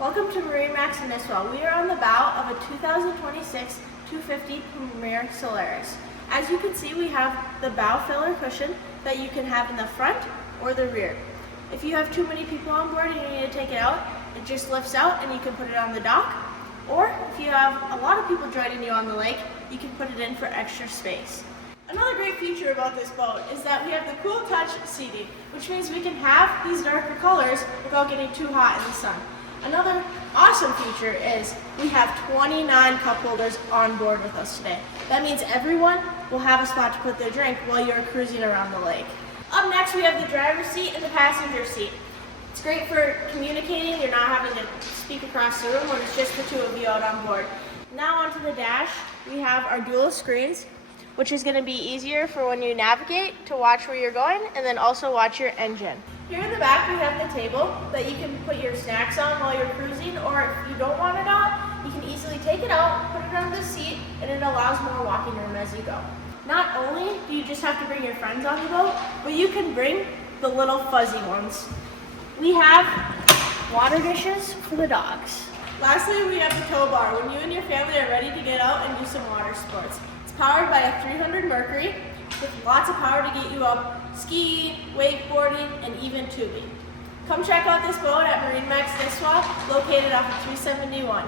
Welcome to MarineMax in Nisswa. We are on the bow of a 2026 250 Premier Solaris. As you can see, we have the bow filler cushion that you can have in the front or the rear. If you have too many people on board and you need to take it out, it just lifts out and you can put it on the dock. Or if you have a lot of people joining you on the lake, you can put it in for extra space. Another great feature about this boat is that we have the cool touch seating, which means we can have these darker colors without getting too hot in the sun. Another awesome feature is we have 29 cup holders on board with us today. That means everyone will have a spot to put their drink while you're cruising around the lake. Up next, we have the driver's seat and the passenger seat. It's great for communicating. You're not having to speak across the room when it's just the two of you out on board. Now onto the dash, we have our dual screens, which is going to be easier for when you navigate to watch where you're going and then also watch your engine. Here in the back we have the table that you can put your snacks on while you're cruising, or if you don't want it on, you can easily take it out, put it on the seat, and it allows more walking room as you go. Not only do you just have to bring your friends on the boat, but you can bring the little fuzzy ones. We have water dishes for the dogs. Lastly, we have the tow bar when you and your family are ready to get out and do some water sports. It's powered by a 300 Mercury with lots of power to get you up skiing, wakeboarding, and even tubing. Come check out this boat at MarineMax Nisswa, located off of 371.